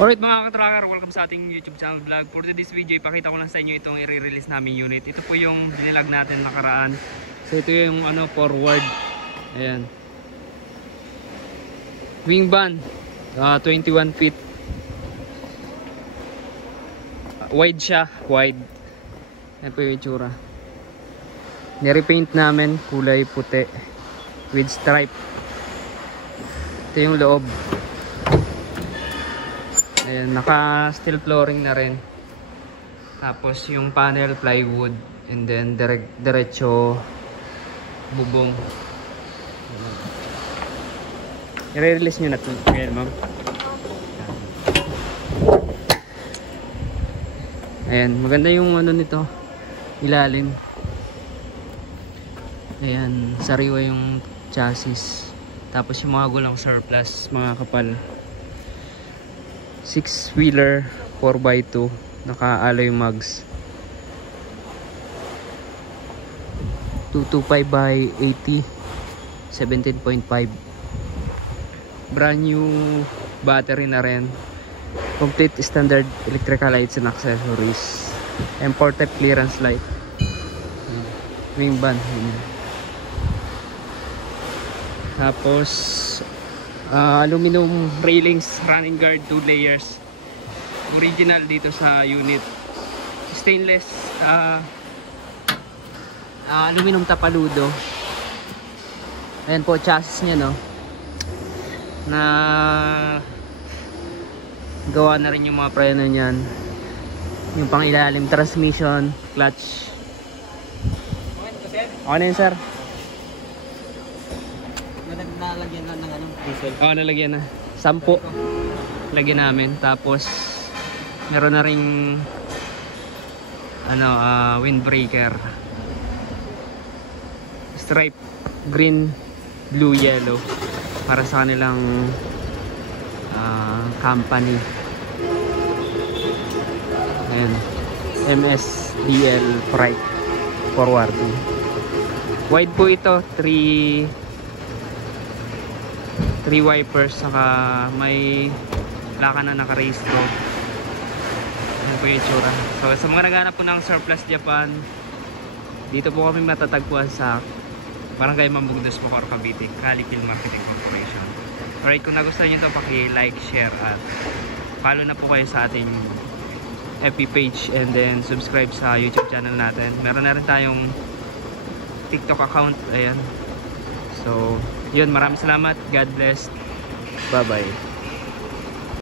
Alright mga ka-tracker, welcome sa ating YouTube channel vlog. For today's video, ipakita ko lang sa inyo itong i-release namin unit. Ito po yung binilag natin nakaraan. So ito yung forward. Ayan. Wing van, 21 feet. Wide siya, wide. Ayan po yung itsura. Nirepaint namin, kulay puti with stripe. Ito yung loob. Ayan, naka steel flooring na rin. Tapos yung panel plywood and then diretso bubong. I-release nyo na ito. Ayan, ma'am. Ayan, maganda yung nito, ilalim. Ayan, sariwa yung chassis. Tapos yung mga gulang surplus, mga kapal. 6-wheeler 4x2, naka-alloy mugs. 225 by 80, 17.5. Brand new battery na rin. Complete standard electrical lights and accessories. Imported clearance light. Wing van. Tapos aluminum railings, running guard, 2 layers. Original dito sa unit. Stainless aluminum tapaludo. Ayan po chassis nya, no, na gawa na rin yung mga preno nyan, yung pang ilalim, transmission, clutch. Okay na yun, sir. Nalagyan na ng diesel. Oo, nalagyan na. 10 lagyan namin. Tapos meron na ring windbreaker. Stripe green, blue, yellow para sa kanilang company. Ayan. MSDL Pride forwarding. Wide po ito, 3 wipers, saka may plaka na naka-restro. Yan po yung itsura. So sa mga naghanap po ng surplus Japan, dito po kami matatagpuan sa Barangay Mambugdos, Bacoor, Cavite, Calicil Marketing Corporation. Alright, kung nagustuhan nyo ito, paki-like, share at follow na po kayo sa ating FB page and then subscribe sa YouTube channel natin. Meron na rin tayong TikTok account. Ayan. So yun, maraming salamat. God bless. Bye bye.